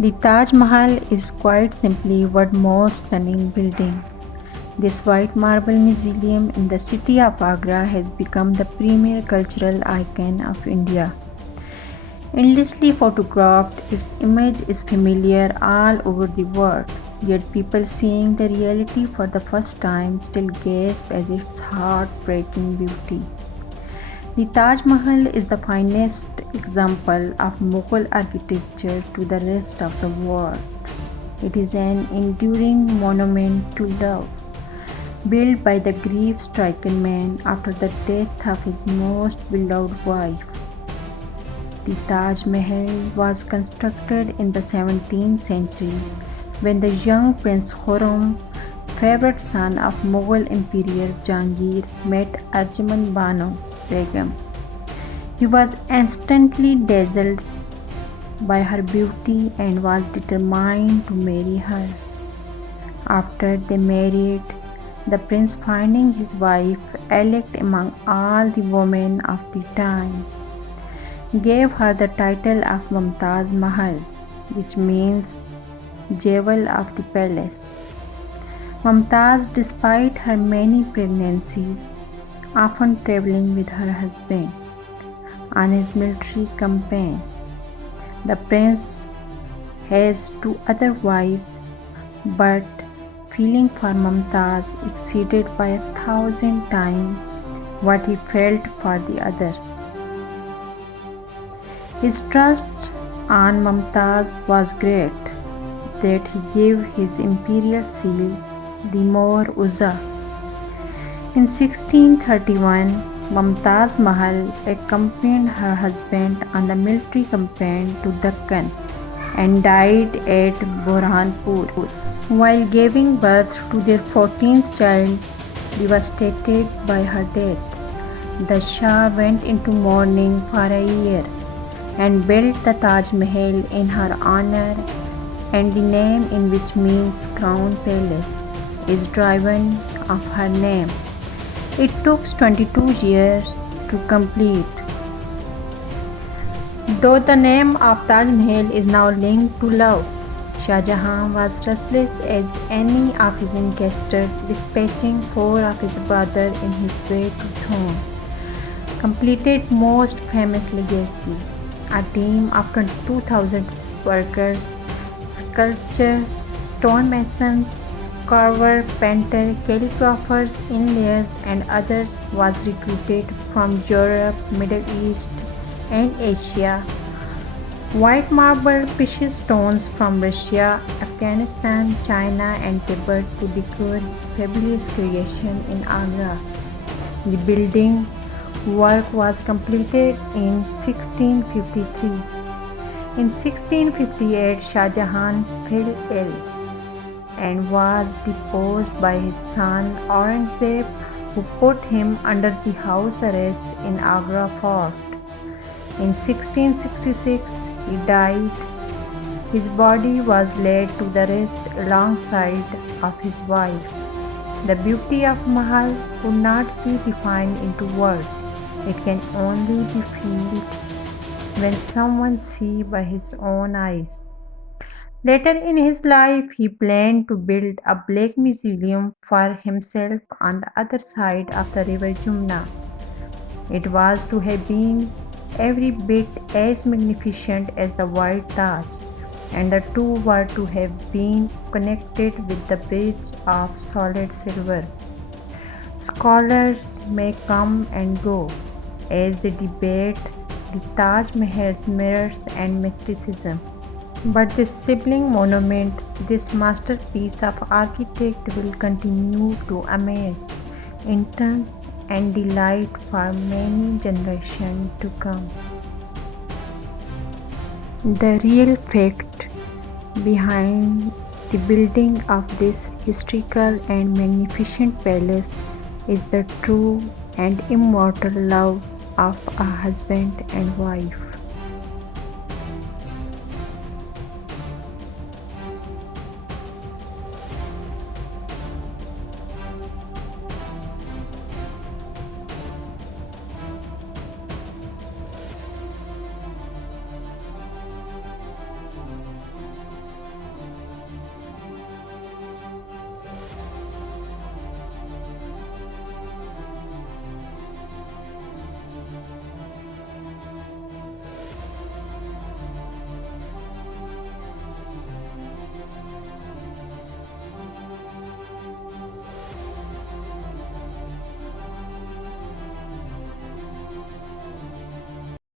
The Taj Mahal is quite simply one most stunning building. This white marble mausoleum in the city of Agra has become the premier cultural icon of India. Endlessly photographed, its image is familiar all over the world, yet people seeing the reality for the first time still gasp at its heartbreaking beauty. The Taj Mahal is the finest example of Mughal architecture to the rest of the world. It is an enduring monument to love, built by the grief-stricken man after the death of his most beloved wife. The Taj Mahal was constructed in the 17th century when the young Prince Khurram, favorite son of Mughal Emperor Jahangir, met Arjuman Banu Begum. He was instantly dazzled by her beauty and was determined to marry her. After they married, the prince, finding his wife elect among all the women of the time, gave her the title of Mumtaz Mahal, which means jewel of the palace. Mumtaz, despite her many pregnancies, often traveling with her husband on his military campaign. The prince has two other wives, but feeling for Mumtaz exceeded by 1,000 times what he felt for the others. His trust on Mumtaz was great that he gave his imperial seal the More Uzza. In 1631, Mumtaz Mahal accompanied her husband on the military campaign to Deccan and died at Burhanpur while giving birth to their 14th child. Devastated by her death, the Shah went into mourning for a year and built the Taj Mahal in her honor, and the name, in which means crown palace, is driven of her name. It took 22 years to complete. Though the name of Taj Mahal is now linked to love, Shah Jahan was restless as any of his ancestors, dispatching 4 of his brothers in his way to throne. Completed most famous legacy, a team of 22,000 workers, sculptors, stonemasons, carver, painter, calligraphers, inlayers, and others was recruited from Europe, Middle East, and Asia. White marble precious stones from Russia, Afghanistan, China, and Tibet to decor his fabulous creation in Agra. The building work was completed in 1653. In 1658, Shah Jahan fell ill and was deposed by his son Aurangzeb, who put him under the house arrest in Agra fort. In 1666, he died. His body was laid to the rest alongside of his wife. The beauty of Mahal could not be defined into words. It can only be felt when someone sees by his own eyes. Later in his life, he planned to build a black mausoleum for himself on the other side of the river Jumna. It was to have been every bit as magnificent as the White Taj, and the two were to have been connected with the bridge of solid silver. Scholars may come and go as they debate the Taj Mahal's merits and mysticism. But this sibling monument, this masterpiece of architect, will continue to amaze, interest, and delight for many generations to come. The real fact behind the building of this historical and magnificent palace is the true and immortal love of a husband and wife.